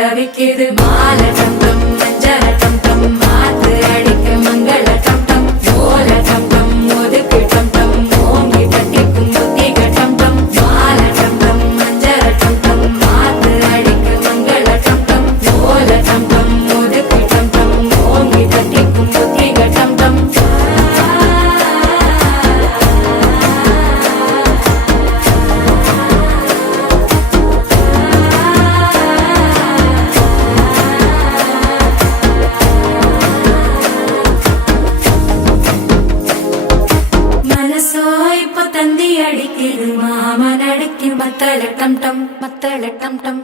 தவிக்குது மால டம் டம் மஞ்சள டம் டம் மாத்து அடிக்க மங்கள டம் டம் ஓல டம் டம் ஒதுக்கு டம் டம் ஓங்கி தட்டிக்கும் புத்திக டம் டம் மால டம் டம் மஞ்சள டம் டம் மாத்து அடிக்க மங்கள டம் டம் ஓல டம் டம் ஒதுக்கு டம் டம் ஓங்கி தட்டிக்கும் புத்திக டம் டம் மனசோ இப்ப தந்தி அடிக்குது மாமன் அடிக்கும் மத்தள டம் டம் மத்தள டம் டம்